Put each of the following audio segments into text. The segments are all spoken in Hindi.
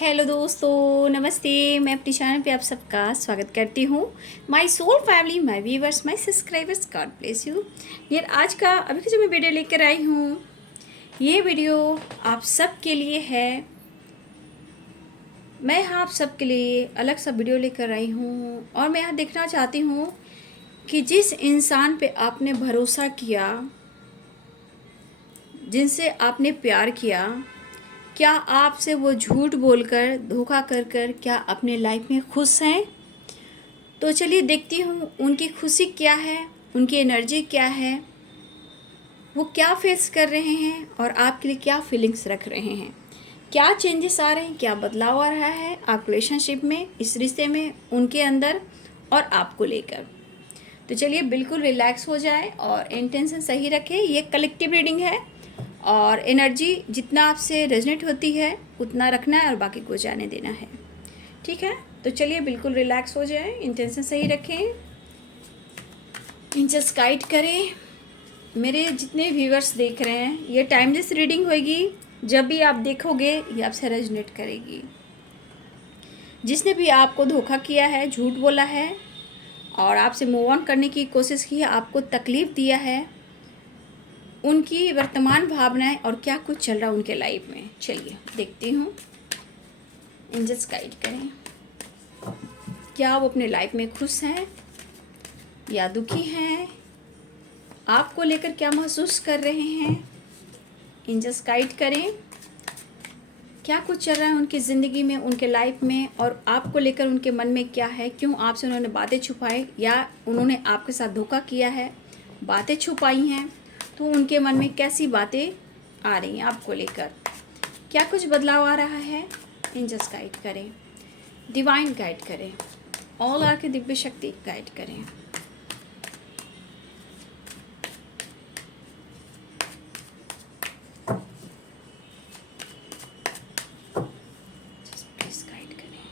हेलो दोस्तों, नमस्ते। मैं अपनी चैनल पे आप सबका स्वागत करती हूँ। My soul family, my viewers, my subscribers, God bless you. यार आज का अभी का जो मैं वीडियो लेकर आई हूँ, ये वीडियो आप सब के लिए है। मैं आप सब के लिए अलग सा वीडियो लेकर आई हूँ और मैं यहाँ देखना चाहती हूँ कि जिस इंसान पे आपने भरोसा किया, जिनसे आपने प्यार किया, क्या आपसे वो झूठ बोलकर, धोखा कर कर क्या अपने लाइफ में खुश हैं? तो चलिए देखती हूँ उनकी खुशी क्या है, उनकी एनर्जी क्या है, वो क्या फेस कर रहे हैं और आपके लिए क्या फीलिंग्स रख रहे हैं, क्या चेंजेस आ रहे हैं, क्या बदलाव आ रहा है आप रिलेशनशिप में, इस रिश्ते में, उनके अंदर और आपको लेकर। तो चलिए बिल्कुल रिलैक्स हो जाए और इंटेंशन सही रखें। ये कलेक्टिव रीडिंग है और एनर्जी जितना आपसे रेजनेट होती है उतना रखना है और बाकी को जाने देना है। ठीक है, तो चलिए बिल्कुल रिलैक्स हो जाए, इंटेंशन सही रखें, इंचेस गाइड करें। मेरे जितने व्यूवर्स देख रहे हैं, ये टाइमलेस रीडिंग होगी। जब भी आप देखोगे ये आपसे रेजनेट करेगी। जिसने भी आपको धोखा किया है, झूठ बोला है और आपसे मूव ऑन करने की कोशिश की है, आपको तकलीफ़ दिया है, उनकी वर्तमान भावनाएं और क्या कुछ चल रहा है उनके लाइफ में, चलिए देखती हूँ। एंजल्स गाइड करें, क्या वो अपने लाइफ में खुश हैं या दुखी हैं, आपको लेकर क्या महसूस कर रहे हैं। एंजल्स गाइड करें, क्या कुछ चल रहा है उनकी ज़िंदगी में, उनके लाइफ में, और आपको लेकर उनके मन में क्या है, क्यों आपसे उन्होंने बातें छुपाई या उन्होंने आपके साथ धोखा किया है, बातें छुपाई हैं, तो उनके मन में कैसी बातें आ रही हैं आपको लेकर, क्या कुछ बदलाव आ रहा है। एंजल्स गाइड करें, डिवाइन गाइड करें, ऑल आर की दिव्य शक्ति गाइड करें। प्लीज गाइड करें।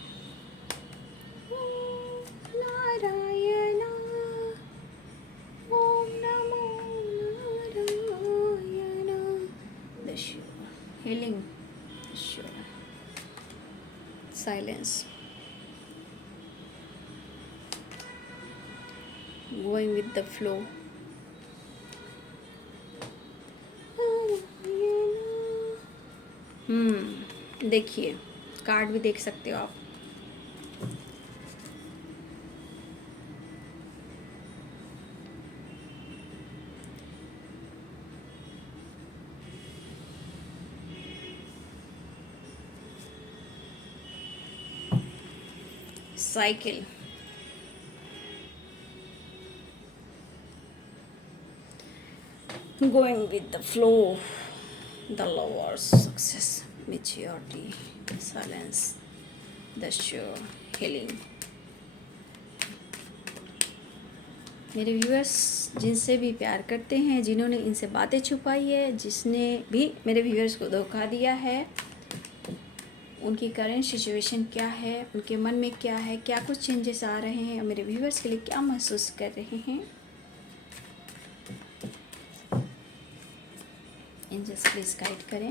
ओम नारायण, ओम नमो Narayan. The sure healing, sure silence, going with the flow। देखिए कार्ड भी देख सकते हो आप। Cycle, going with the flow, the lovers, success, maturity, silence, the sure healing। मेरे व्यूअर्स जिनसे भी प्यार करते हैं, जिन्होंने इनसे बातें छुपाई है, जिसने भी मेरे व्यूअर्स को धोखा दिया है, उनकी करंट सिचुएशन क्या है, उनके मन में क्या है, क्या कुछ चेंजेस आ रहे हैं, मेरे व्यूअर्स के लिए क्या महसूस कर रहे हैं। एंजल्स प्लीज गाइड करें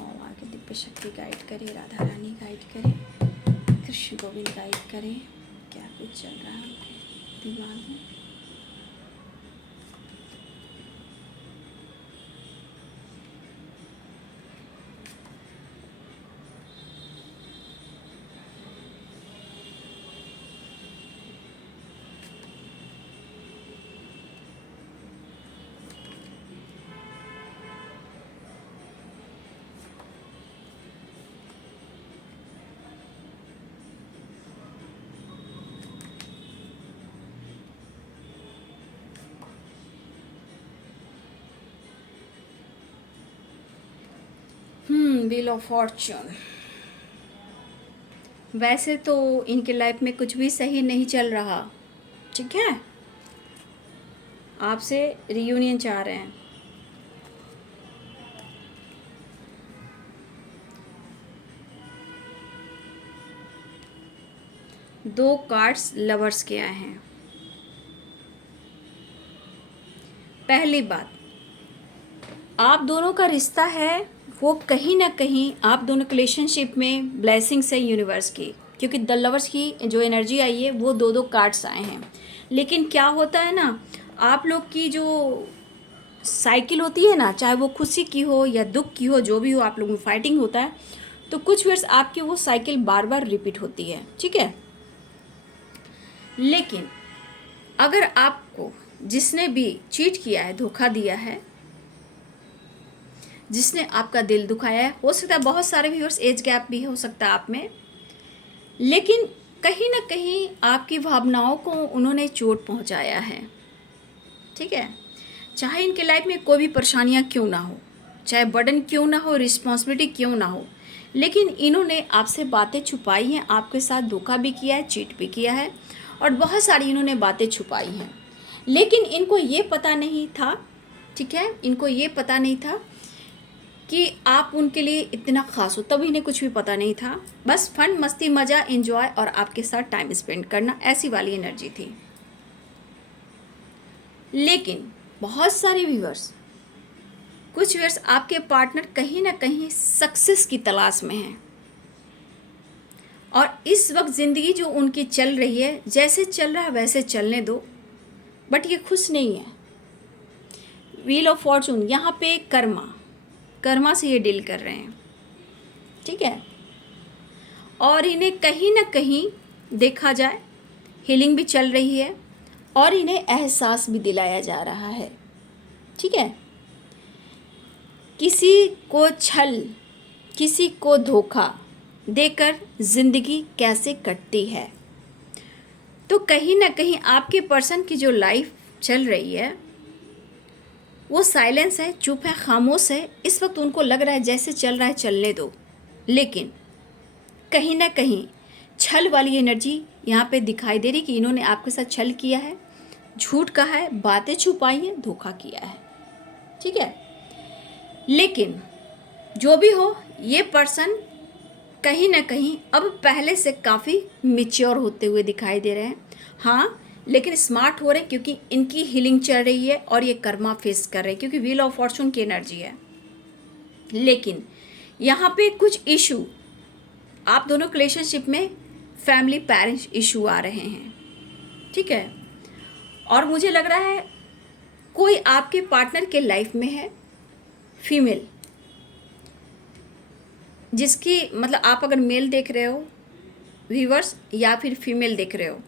और आगे दिव्य शक्ति गाइड करें, राधा रानी गाइड करें, कृष्ण गोविंद गाइड करें, क्या कुछ चल रहा है उनके दिमाग में। Wheel of Fortune. वैसे तो इनके लाइफ में कुछ भी सही नहीं चल रहा, ठीक है, आपसे रियूनियन चाह रहे हैं। दो कार्ड्स लवर्स के आए हैं। पहली बात, आप दोनों का रिश्ता है वो कहीं ना कहीं आप दोनों के रिलेशनशिप में ब्लेसिंग्स है यूनिवर्स की, क्योंकि द लवर्स की जो एनर्जी आई है वो दो कार्ड्स आए हैं। लेकिन क्या होता है ना, आप लोग की जो साइकिल होती है ना, चाहे वो खुशी की हो या दुख की हो, जो भी हो आप लोगों में फाइटिंग होता है, तो कुछ वर्ष आपकी वो साइकिल बार बार रिपीट होती है, ठीक है। लेकिन अगर आपको जिसने भी चीट किया है, धोखा दिया है, जिसने आपका दिल दुखाया है, हो सकता है बहुत सारे व्यूअर्स एज गैप भी हो सकता है आप में, लेकिन कहीं ना कहीं आपकी भावनाओं को उन्होंने चोट पहुंचाया है, ठीक है। चाहे इनके लाइफ में कोई भी परेशानियां क्यों ना हो, चाहे बर्डन क्यों ना हो, रिस्पॉन्सिबिलिटी क्यों ना हो, लेकिन इन्होंने आपसे बातें छुपाई हैं, आपके साथ धोखा भी किया है, चीट भी किया है, और बहुत सारी इन्होंने बातें छुपाई हैं। लेकिन इनको ये पता नहीं था, ठीक है, इनको ये पता नहीं था कि आप उनके लिए इतना ख़ास हो, तब इन्हें कुछ भी पता नहीं था। बस फन, मस्ती, मज़ा, एंजॉय और आपके साथ टाइम स्पेंड करना, ऐसी वाली एनर्जी थी। लेकिन बहुत सारे व्यूअर्स, कुछ व्यूअर्स आपके पार्टनर कहीं ना कहीं सक्सेस की तलाश में हैं, और इस वक्त ज़िंदगी जो उनकी चल रही है, जैसे चल रहा है वैसे चलने दो, बट ये खुश नहीं है। व्हील ऑफ फॉर्चून, यहाँ पे कर्मा से ये डील कर रहे हैं, ठीक है। और इन्हें कहीं ना कहीं देखा जाए हीलिंग भी चल रही है, और इन्हें एहसास भी दिलाया जा रहा है, ठीक है। किसी को छल, किसी को धोखा देकर ज़िंदगी कैसे कटती है, तो कहीं ना कहीं आपके पर्सन की जो लाइफ चल रही है वो साइलेंस है, चुप है, खामोश है। इस वक्त उनको लग रहा है जैसे चल रहा है चलने दो, लेकिन कहीं ना कहीं छल वाली एनर्जी यहाँ पे दिखाई दे रही कि इन्होंने आपके साथ छल किया है, झूठ कहा है, बातें छुपाई हैं, धोखा किया है, ठीक है। लेकिन जो भी हो, ये पर्सन कहीं ना कहीं अब पहले से काफ़ी मैच्योर होते हुए दिखाई दे रहे हैं, हाँ, लेकिन स्मार्ट हो रहे हैं, क्योंकि इनकी हीलिंग चल रही है और ये कर्मा फेस कर रहे हैं, क्योंकि व्हील ऑफ फॉर्चून की एनर्जी है। लेकिन यहाँ पे कुछ इशू आप दोनों के रिलेशनशिप में, फैमिली पेरेंट्स इशू आ रहे हैं, ठीक है। और मुझे लग रहा है कोई आपके पार्टनर के लाइफ में है फीमेल, जिसकी मतलब आप अगर मेल देख रहे हो व्यूअर्स या फिर फीमेल देख रहे हो,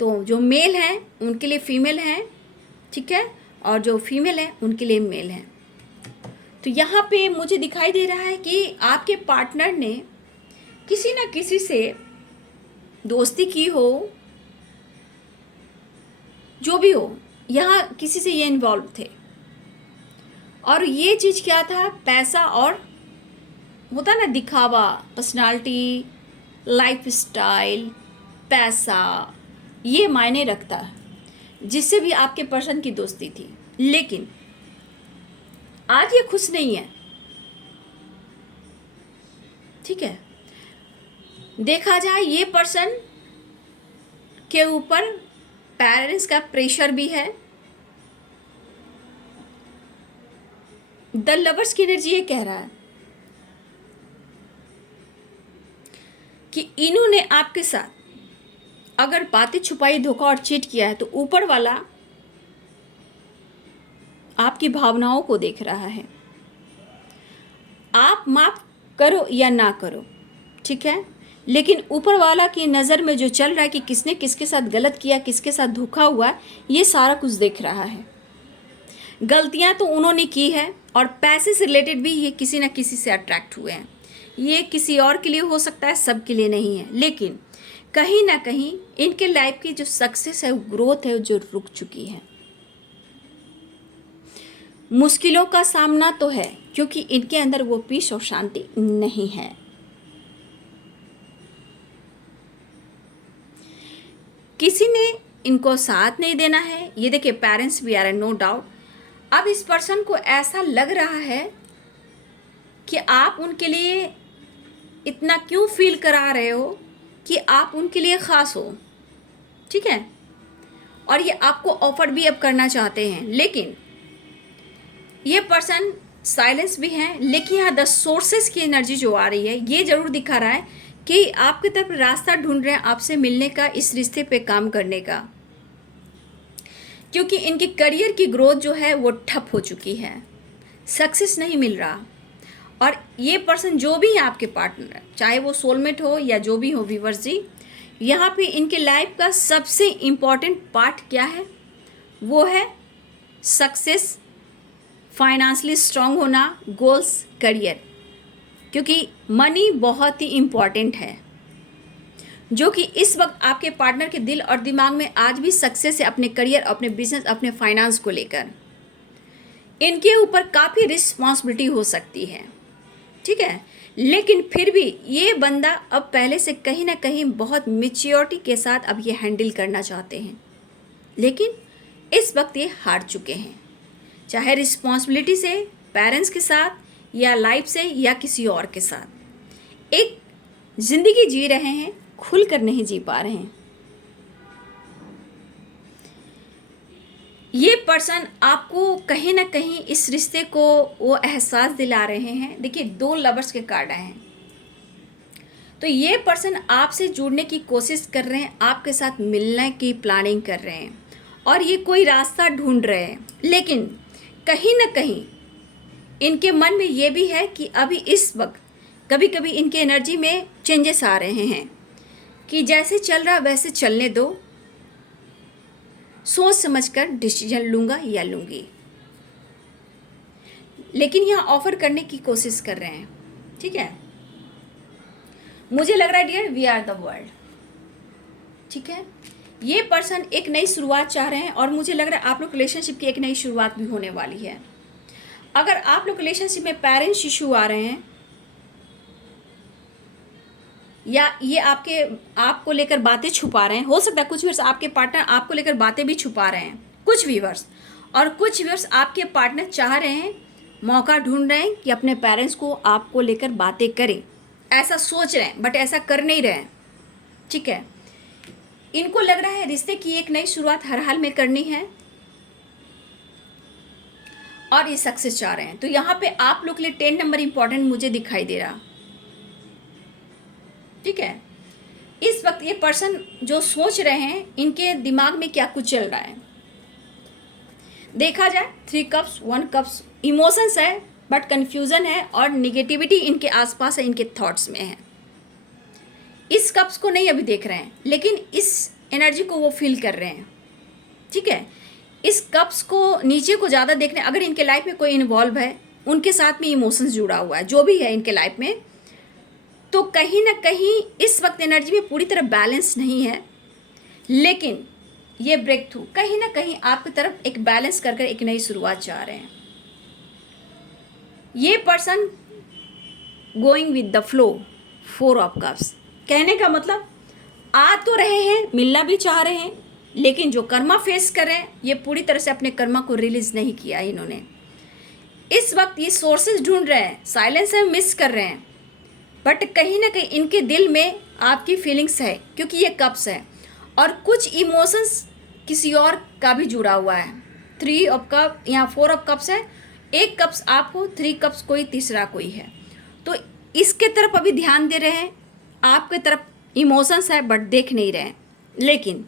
तो जो मेल हैं उनके लिए फीमेल हैं, ठीक है, और जो फीमेल हैं उनके लिए मेल हैं। तो यहाँ पे मुझे दिखाई दे रहा है कि आपके पार्टनर ने किसी न किसी से दोस्ती की हो, जो भी हो, यहाँ किसी से ये इन्वॉल्व थे, और ये चीज़ क्या था, पैसा और होता ना दिखावा, पर्सनालिटी, लाइफ स्टाइल, पैसा, ये मायने रखता है, जिससे भी आपके पर्सन की दोस्ती थी। लेकिन आज ये खुश नहीं है, ठीक है। देखा जाए ये पर्सन के ऊपर पेरेंट्स का प्रेशर भी है। द लवर्स की एनर्जी ये कह रहा है कि इन्होंने आपके साथ अगर बातें छुपाई, धोखा और चीट किया है, तो ऊपर वाला आपकी भावनाओं को देख रहा है। आप माफ करो या ना करो, ठीक है, लेकिन ऊपर वाला की नज़र में जो चल रहा है कि किसने किसके साथ गलत किया, किसके साथ धोखा हुआ, ये सारा कुछ देख रहा है। गलतियां तो उन्होंने की है, और पैसे से रिलेटेड भी ये किसी न किसी से अट्रैक्ट हुए हैं। ये किसी और के लिए हो सकता है, सब के लिए नहीं है, लेकिन कहीं ना कहीं इनके लाइफ की जो सक्सेस है, ग्रोथ है, जो रुक चुकी है। मुश्किलों का सामना तो है, क्योंकि इनके अंदर वो पीस और शांति नहीं है। किसी ने इनको साथ नहीं देना है, ये देखिए पेरेंट्स भी आ रहे हैं, नो डाउट। अब इस पर्सन को ऐसा लग रहा है कि आप उनके लिए इतना क्यों फील करा रहे हो कि आप उनके लिए ख़ास हो, ठीक है, और ये आपको ऑफर भी अब करना चाहते हैं। लेकिन ये पर्सन साइलेंस भी है, लेकिन यहाँ 10 सोर्सेस की एनर्जी जो आ रही है ये ज़रूर दिखा रहा है कि आपकी तरफ रास्ता ढूंढ रहे हैं आपसे मिलने का, इस रिश्ते पे काम करने का, क्योंकि इनकी करियर की ग्रोथ जो है वो ठप हो चुकी है, सक्सेस नहीं मिल रहा। और ये पर्सन जो भी है आपके पार्टनर है, चाहे वो सोलमेट हो या जो भी हो व्यूअर्स जी, यहाँ पे इनके लाइफ का सबसे इम्पॉर्टेंट पार्ट क्या है, वो है सक्सेस, फाइनेंशियली स्ट्रांग होना, गोल्स, करियर। क्योंकि मनी बहुत ही इम्पॉर्टेंट है, जो कि इस वक्त आपके पार्टनर के दिल और दिमाग में आज भी सक्सेस है, अपने करियर, अपने बिजनेस, अपने फाइनेंस को लेकर। इनके ऊपर काफ़ी रिस्पॉन्सिबिलिटी हो सकती है, ठीक है, लेकिन फिर भी ये बंदा अब पहले से कहीं ना कहीं बहुत मैच्योरिटी के साथ अब ये हैंडल करना चाहते हैं, लेकिन इस वक्त ये हार चुके हैं, चाहे रिस्पॉन्सिबिलिटी से, पेरेंट्स के साथ, या लाइफ से, या किसी और के साथ। एक ज़िंदगी जी रहे हैं, खुलकर नहीं जी पा रहे हैं। ये पर्सन आपको कहीं ना कहीं इस रिश्ते को वो एहसास दिला रहे हैं। देखिए 2 लवर्स के कार्ड आए हैं, तो ये पर्सन आपसे जुड़ने की कोशिश कर रहे हैं, आपके साथ मिलने की प्लानिंग कर रहे हैं, और ये कोई रास्ता ढूंढ रहे हैं। लेकिन कहीं ना कहीं इनके मन में ये भी है कि अभी इस वक्त कभी कभी इनके एनर्जी में चेंजेस आ रहे हैं कि जैसे चल रहा वैसे चलने दो, सोच समझकर डिसीजन लूँगा या लूँगी। लेकिन यहाँ ऑफर करने की कोशिश कर रहे हैं, ठीक है। मुझे लग रहा है dear we are the world, ठीक है। ये पर्सन एक नई शुरुआत चाह रहे हैं, और मुझे लग रहा है आप लोग रिलेशनशिप की एक नई शुरुआत भी होने वाली है। अगर आप लोग रिलेशनशिप में पेरेंट्स इशू आ रहे हैं, या ये आपको लेकर बातें छुपा रहे हैं, हो सकता है कुछ व्यूअर्स आपके पार्टनर आपको लेकर बातें भी छुपा रहे हैं, कुछ व्यूअर्स, और कुछ व्यूअर्स आपके पार्टनर चाह रहे हैं, मौका ढूंढ रहे हैं कि अपने पेरेंट्स को आपको लेकर बातें करें, ऐसा सोच रहे हैं बट ऐसा कर नहीं रहे हैं, ठीक है। इनको लग रहा है रिश्ते की एक नई शुरुआत हर हाल में करनी है, और ये सक्सेस चाह रहे हैं। तो यहाँ पे आप लोग के लिए 10 नंबर इंपॉर्टेंट मुझे दिखाई दे रहा, ठीक है। इस वक्त ये पर्सन जो सोच रहे हैं, इनके दिमाग में क्या कुछ चल रहा है, देखा जाए 3 कप्स 1 कप्स, इमोशंस है बट कंफ्यूजन है, और निगेटिविटी इनके आसपास है, इनके थॉट्स में है। इस कप्स को नहीं अभी देख रहे हैं, लेकिन इस एनर्जी को वो फील कर रहे हैं, ठीक है। इस कप्स को नीचे को ज़्यादा देखने, अगर इनके लाइफ में कोई इन्वॉल्व है, उनके साथ में इमोशंस जुड़ा हुआ है, जो भी है इनके लाइफ में, तो कहीं ना कहीं इस वक्त एनर्जी में पूरी तरह बैलेंस नहीं है। लेकिन ये ब्रेक थ्रू कहीं ना कहीं आपकी तरफ एक बैलेंस करके एक नई शुरुआत चाह रहे हैं। ये person going with the flow, 4 of cups, कहने का मतलब आ तो रहे हैं, मिलना भी चाह रहे हैं, लेकिन जो कर्मा फेस कर रहे हैं, ये पूरी तरह से अपने कर्मा को रिलीज नहीं किया इन्होंने। इस वक्त ये सोर्सेज ढूंढ रहे हैं, साइलेंस है, मिस कर रहे हैं, बट कहीं ना कहीं इनके दिल में आपकी फीलिंग्स है, क्योंकि ये कप्स है, और कुछ इमोशंस किसी और का भी जुड़ा हुआ है। 3 ऑफ कप, यहाँ 4 ऑफ कप्स है, 1 कप्स आप हो, 3 कप्स कोई तीसरा कोई है, तो इसके तरफ अभी ध्यान दे रहे हैं, आपके तरफ इमोशंस है बट देख नहीं रहे हैं। लेकिन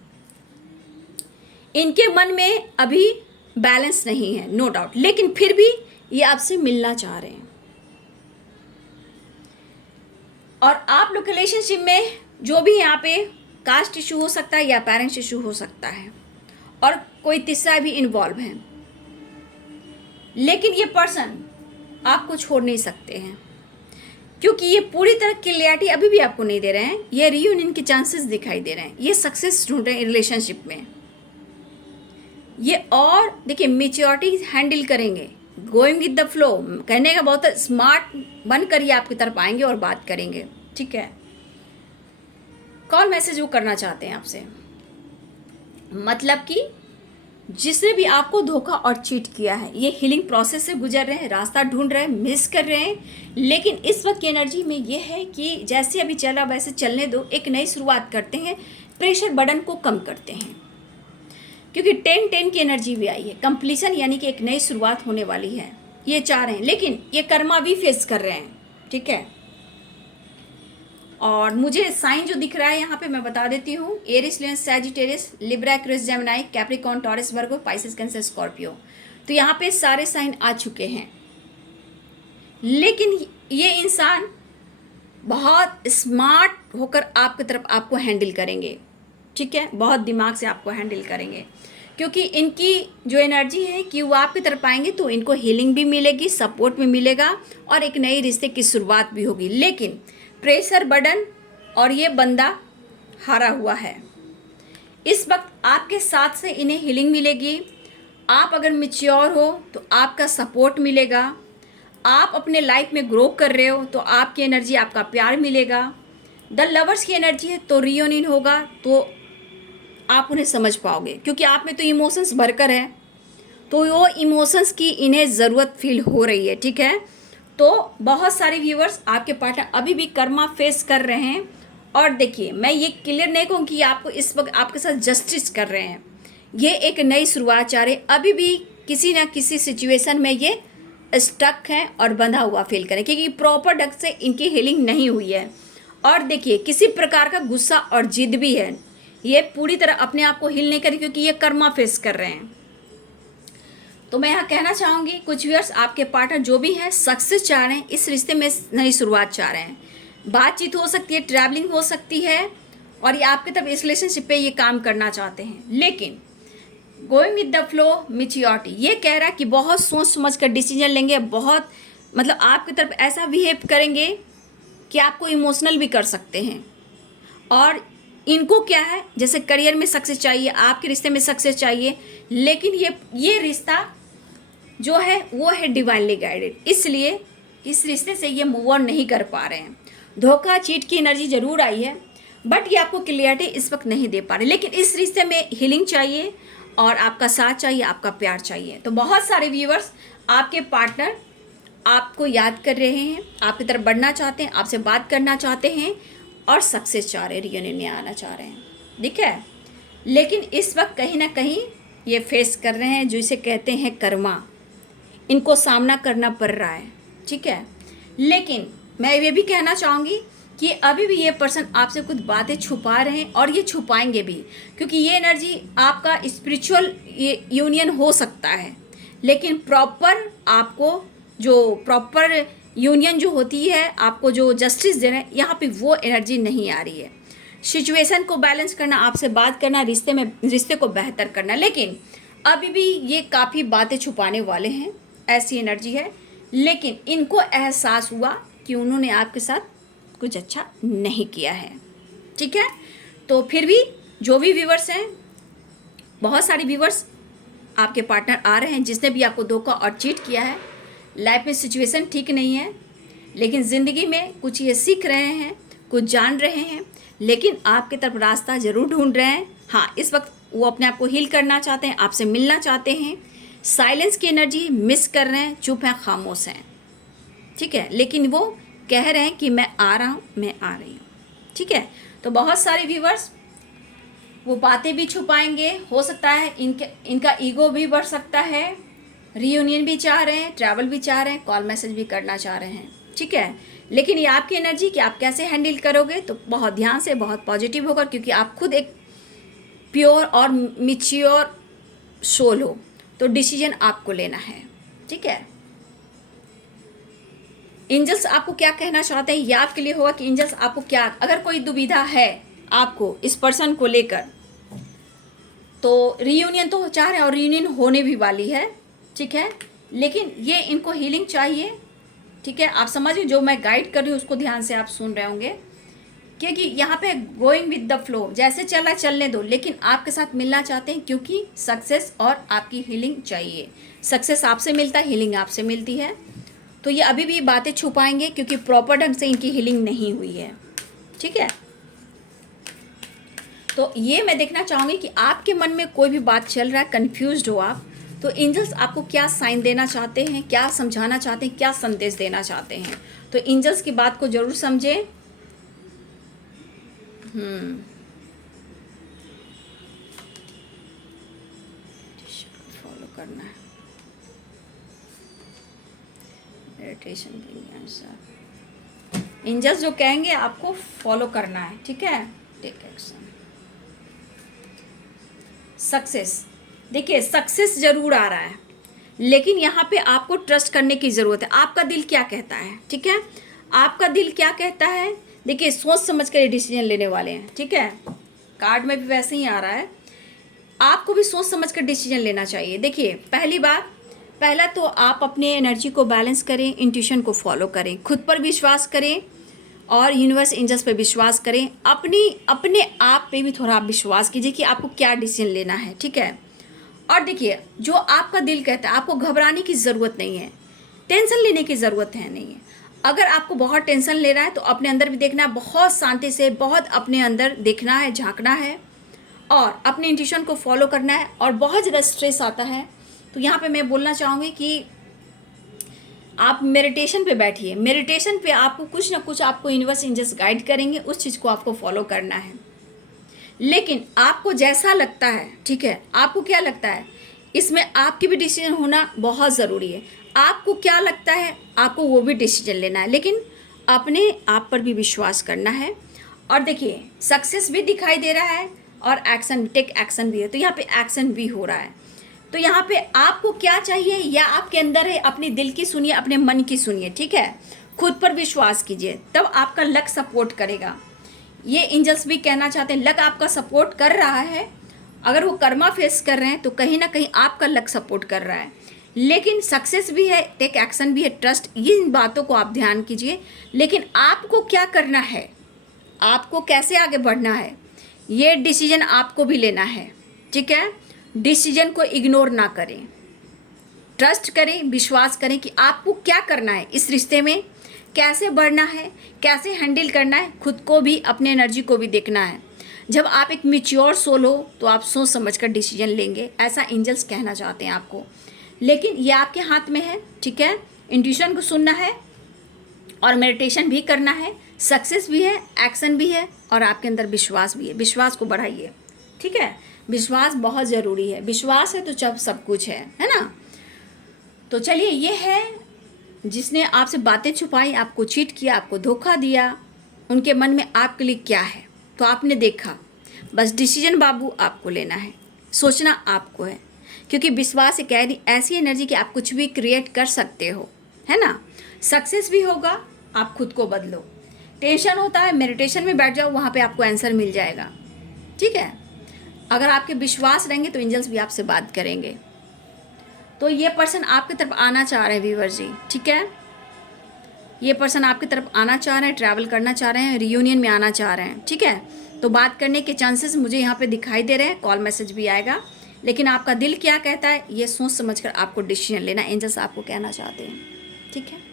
इनके मन में अभी बैलेंस नहीं है, नो डाउट, लेकिन फिर भी ये आपसे मिलना चाह रहे हैं। और आप लोग रिलेशनशिप में जो भी यहाँ पे कास्ट इशू हो सकता है या पेरेंट्स इशू हो सकता है, और कोई तीसरा भी इन्वॉल्व है, लेकिन ये पर्सन आपको छोड़ नहीं सकते हैं, क्योंकि ये पूरी तरह क्लियरिटी अभी भी आपको नहीं दे रहे हैं। ये रियूनियन के चांसेस दिखाई दे रहे हैं, ये सक्सेस ढूंढ रहे हैं रिलेशनशिप में ये, और देखिए मैच्योरिटी हैंडल करेंगे, गोइंग विद द फ्लो, कहने का बहुत स्मार्ट बनकर ये आपकी तरफ आएंगे और बात करेंगे, ठीक है। कॉल मैसेज वो करना चाहते हैं आपसे, मतलब कि जिसने भी आपको धोखा और चीट किया है, ये हीलिंग प्रोसेस से गुजर रहे हैं, रास्ता ढूंढ रहे हैं, मिस कर रहे हैं, लेकिन इस वक्त की एनर्जी में ये है कि जैसे अभी चल रहा वैसे चलने दो, एक नई शुरुआत करते हैं, प्रेशर बर्डन को कम करते हैं, क्योंकि 10-10 की एनर्जी भी आई है, कंप्लीशन यानी कि एक नई शुरुआत होने वाली है, ये चाह रहे हैं, लेकिन ये कर्मा भी फेस कर रहे हैं, ठीक है। और मुझे साइन जो दिख रहा है यहाँ पे मैं बता देती हूँ, Aries, Leo, Sagittarius, Libra, Aquarius, Gemini, Capricorn, Taurus, Virgo, Pisces, Cancer, Scorpio. तो यहाँ पे सारे साइन आ चुके हैं, लेकिन ये इंसान बहुत स्मार्ट होकर आपकी तरफ आपको हैंडल करेंगे, ठीक है। बहुत दिमाग से आपको हैंडल करेंगे, क्योंकि इनकी जो एनर्जी है कि वो आपकी तरफ आएंगे तो इनको हीलिंग भी मिलेगी, सपोर्ट भी मिलेगा और एक नई रिश्ते की शुरुआत भी होगी। लेकिन प्रेशर, बर्डन और ये बंदा हारा हुआ है। इस वक्त आपके साथ से इन्हें हीलिंग मिलेगी। आप अगर मैच्योर हो तो आपका सपोर्ट मिलेगा। आप अपने लाइफ में ग्रो कर रहे हो तो आपकी एनर्जी, आपका प्यार मिलेगा। द लवर्स की एनर्जी है तो रियूनियन होगा, तो आप उन्हें समझ पाओगे, क्योंकि आप में तो इमोशंस भरकर है, तो वो इमोशंस की इन्हें ज़रूरत फील हो रही है, ठीक है। तो बहुत सारे व्यूअर्स आपके पार्टनर अभी भी कर्मा फेस कर रहे हैं। और देखिए, मैं ये क्लियर नहीं कहूँगी कि आपको इस वक्त आपके साथ जस्टिस कर रहे हैं। ये एक नई शुरुआत चाह रहे, अभी भी किसी ना किसी सिचुएशन में ये स्टक हैं और बंधा हुआ फील करें, क्योंकि प्रॉपर ढंग से इनकी हीलिंग नहीं हुई है। और देखिए, किसी प्रकार का गुस्सा और जिद भी है। ये पूरी तरह अपने आप को हील नहीं करें, क्योंकि ये कर्मा फेस कर रहे हैं। तो मैं यहाँ कहना चाहूँगी, कुछ व्यूअर्स आपके पार्टनर जो भी हैं सक्सेस चाह रहे हैं, इस रिश्ते में नई शुरुआत चाह रहे हैं। बातचीत हो सकती है, ट्रैवलिंग हो सकती है, और ये आपके तब इस रिलेशनशिप पे ये काम करना चाहते हैं। लेकिन going with the flow, maturity, ये कह रहा है कि बहुत सोच समझ कर डिसीजन लेंगे, बहुत मतलब आपकी तरफ ऐसा बिहेव करेंगे कि आपको इमोशनल भी कर सकते हैं। और इनको क्या है, जैसे करियर में सक्सेस चाहिए, आपके रिश्ते में सक्सेस चाहिए, लेकिन ये रिश्ता जो है वो है डिवाइनली गाइडेड, इसलिए इस रिश्ते से ये मूव ऑन नहीं कर पा रहे हैं। धोखा, चीट की एनर्जी जरूर आई है, बट ये आपको क्लियरिटी इस वक्त नहीं दे पा रहे। लेकिन इस रिश्ते में हीलिंग चाहिए और आपका साथ चाहिए, आपका प्यार चाहिए। तो बहुत सारे व्यूअर्स आपके पार्टनर आपको याद कर रहे हैं, आपकी तरफ बढ़ना चाहते हैं, आपसे बात करना चाहते हैं और सक्सेस चाह रहे हैं, रियूनियन में आना चाह रहे हैं, ठीक है। लेकिन इस वक्त कहीं ना कहीं ये फेस कर रहे हैं जो इसे कहते हैं कर्मा, इनको सामना करना पड़ रहा है, ठीक है। लेकिन मैं ये भी कहना चाहूँगी कि अभी भी ये पर्सन आपसे कुछ बातें छुपा रहे हैं और ये छुपाएंगे भी, क्योंकि ये एनर्जी आपका स्पिरिचुअल यूनियन हो सकता है, लेकिन प्रॉपर आपको जो प्रॉपर यूनियन जो होती है, आपको जो जस्टिस दे रहे हैं, यहाँ पे वो एनर्जी नहीं आ रही है। सिचुएशन को बैलेंस करना, आपसे बात करना, रिश्ते को बेहतर करना, लेकिन अभी भी ये काफ़ी बातें छुपाने वाले हैं, ऐसी एनर्जी है। लेकिन इनको एहसास हुआ कि उन्होंने आपके साथ कुछ अच्छा नहीं किया है, ठीक है। तो फिर भी जो भी व्यूवर्स हैं, बहुत सारे व्यूवर्स आपके पार्टनर आ रहे हैं जिसने भी आपको धोखा और चीट किया है। लाइफ में सिचुएशन ठीक नहीं है, लेकिन ज़िंदगी में कुछ ये सीख रहे हैं, कुछ जान रहे हैं, लेकिन आपके तरफ रास्ता ज़रूर ढूंढ रहे हैं। हाँ, इस वक्त वो अपने आप को हील करना चाहते हैं, आपसे मिलना चाहते हैं। साइलेंस की एनर्जी मिस कर रहे हैं, चुप हैं, खामोश हैं, ठीक है। लेकिन वो कह रहे हैं कि मैं आ रहा हूँ, मैं आ रही हूँ, ठीक है। तो बहुत सारे व्यूवर्स वो बातें भी छुपाएंगे, हो सकता है इनका ईगो भी बढ़ सकता है, रीयूनियन भी चाह रहे हैं, ट्रैवल भी चाह रहे हैं, कॉल मैसेज भी करना चाह रहे हैं, ठीक है। लेकिन ये आपकी एनर्जी कि आप कैसे हैंडल करोगे, तो बहुत ध्यान से, बहुत पॉजिटिव होगा, क्योंकि आप खुद एक प्योर और मैच्योर सोल हो, तो डिसीजन आपको लेना है, ठीक है। एंजल्स आपको क्या कहना चाहते हैं, ये आपके लिए होगा कि एंजल्स आपको क्या, अगर कोई दुविधा है आपको इस पर्सन को लेकर, तो रीयूनियन तो चाह रहे हैं और रीयूनियन होने भी वाली है, ठीक है। लेकिन ये इनको हीलिंग चाहिए, ठीक है। आप समझिए, जो मैं गाइड कर रही हूँ उसको ध्यान से आप सुन रहे होंगे, क्योंकि यहाँ पे गोइंग विद द फ्लो, जैसे चल रहा है चलने दो, लेकिन आपके साथ मिलना चाहते हैं, क्योंकि सक्सेस और आपकी हीलिंग चाहिए। सक्सेस आपसे मिलता है, हीलिंग आपसे मिलती है। तो ये अभी भी बातें छुपाएंगे, क्योंकि प्रॉपर ढंग से इनकी हीलिंग नहीं हुई है, ठीक है। तो ये मैं देखना चाहूँगी कि आपके मन में कोई भी बात चल रहा है, कन्फ्यूज्ड हो आप, तो एंजल्स आपको क्या साइन देना चाहते हैं, क्या समझाना चाहते हैं, क्या संदेश देना चाहते हैं। तो एंजल्स की बात को जरूर समझें। फॉलो करना है। मेडिटेशन देंगे आंसर। एंजल्स जो कहेंगे आपको फॉलो करना है, ठीक है। Take action. सक्सेस, देखिए सक्सेस जरूर आ रहा है, लेकिन यहाँ पे आपको ट्रस्ट करने की ज़रूरत है। आपका दिल क्या कहता है, ठीक है, आपका दिल क्या कहता है। देखिए सोच समझ कर डिसीजन लेने वाले हैं, ठीक है। कार्ड में भी वैसे ही आ रहा है, आपको भी सोच समझ कर डिसीजन लेना चाहिए। देखिए पहला तो आप अपने एनर्जी को बैलेंस करें, इंट्यूशन को फॉलो करें, खुद पर विश्वास करें और यूनिवर्स एंजल्स पे विश्वास करें। अपने आप पे भी थोड़ा आप विश्वास कीजिए कि आपको क्या डिसीजन लेना है, ठीक है। और देखिए जो आपका दिल कहता है, आपको घबराने की ज़रूरत नहीं है, टेंशन लेने की ज़रूरत है नहीं है। अगर आपको बहुत टेंशन ले रहा है तो अपने अंदर भी देखना है, बहुत शांति से, बहुत अपने अंदर देखना है, झांकना है और अपने इंट्यूशन को फॉलो करना है। और बहुत ज़्यादा स्ट्रेस आता है तो यहाँ पे मैं बोलना चाहूँगी कि आप मेडिटेशन पे बैठिए। मेडिटेशन पे आपको कुछ ना कुछ आपको यूनिवर्स एंजल्स गाइड करेंगे, उस चीज़ को आपको फॉलो करना है। लेकिन आपको जैसा लगता है, ठीक है, आपको क्या लगता है, इसमें आपकी भी डिसीजन होना बहुत ज़रूरी है। आपको क्या लगता है, आपको वो भी डिसीजन लेना है, लेकिन अपने आप पर भी विश्वास करना है। और देखिए सक्सेस भी दिखाई दे रहा है और एक्शन, टेक एक्शन भी है, तो यहाँ पे एक्शन भी हो रहा है। तो यहाँ पे आपको क्या चाहिए या आपके अंदर है, अपने दिल की सुनिए, अपने मन की सुनिए, ठीक है। खुद पर विश्वास कीजिए, तब आपका लक सपोर्ट करेगा। ये एंजल्स भी कहना चाहते हैं, लक आपका सपोर्ट कर रहा है। अगर वो कर्मा फेस कर रहे हैं तो कहीं ना कहीं आपका लक सपोर्ट कर रहा है। लेकिन सक्सेस भी है, टेक एक्शन भी है, ट्रस्ट, इन बातों को आप ध्यान कीजिए। लेकिन आपको क्या करना है, आपको कैसे आगे बढ़ना है, ये डिसीजन आपको भी लेना है, ठीक है। डिसीजन को इग्नोर ना करें, ट्रस्ट करें, विश्वास करें कि आपको क्या करना है, इस रिश्ते में कैसे बढ़ना है, कैसे हैंडल करना है। खुद को भी, अपने एनर्जी को भी देखना है। जब आप एक मैच्योर सोल हो तो आप सोच समझ कर डिसीजन लेंगे, ऐसा एंजल्स कहना चाहते हैं आपको। लेकिन ये आपके हाथ में है, ठीक है। इंट्यूशन को सुनना है और मेडिटेशन भी करना है, सक्सेस भी है, एक्शन भी है और आपके अंदर विश्वास भी है। विश्वास को बढ़ाइए, ठीक है। विश्वास बहुत ज़रूरी है, विश्वास है तो जब सब कुछ है ना। तो चलिए, ये है जिसने आपसे बातें छुपाई, आपको चीट किया, आपको धोखा दिया, उनके मन में आपके लिए क्या है तो आपने देखा। बस डिसीजन बाबू आपको लेना है, सोचना आपको है, क्योंकि विश्वास एक ऐसी एनर्जी कि आप कुछ भी क्रिएट कर सकते हो, है ना। सक्सेस भी होगा, आप खुद को बदलो। टेंशन होता है, मेडिटेशन में बैठ जाओ, वहाँ पे आपको आंसर मिल जाएगा, ठीक है। अगर आपके विश्वास रहेंगे तो एंजल्स भी आपसे बात करेंगे। तो ये पर्सन आपकी तरफ आना चाह रहे हैं व्यूअर जी, ठीक है। ये पर्सन आपकी तरफ आना चाह रहे हैं, ट्रैवल करना चाह रहे हैं, रियूनियन में आना चाह रहे हैं, ठीक है। तो बात करने के चांसेस मुझे यहाँ पे दिखाई दे रहे हैं, कॉल मैसेज भी आएगा। लेकिन आपका दिल क्या कहता है, ये सोच समझ कर आपको डिसीजन लेना एंजल्स आपको कहना चाहते हैं, ठीक है।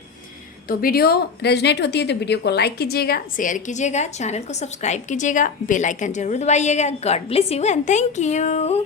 तो वीडियो रेजोनेट होती है तो वीडियो को लाइक कीजिएगा, शेयर कीजिएगा, चैनल को सब्सक्राइब कीजिएगा, बेल आइकन जरूर दबाइएगा। God bless you and thank you.